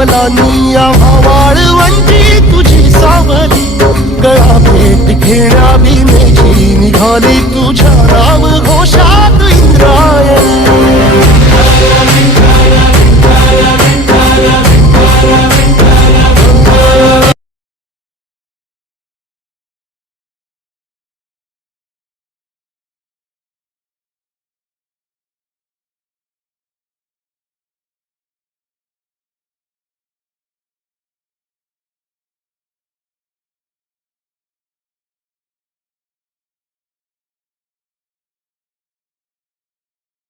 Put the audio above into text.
पावलांनी आम्हा वाळवंटी तुझी सावली, गळा भेट घेण्या बिनेची निघाली तुझ्या नाम घोषा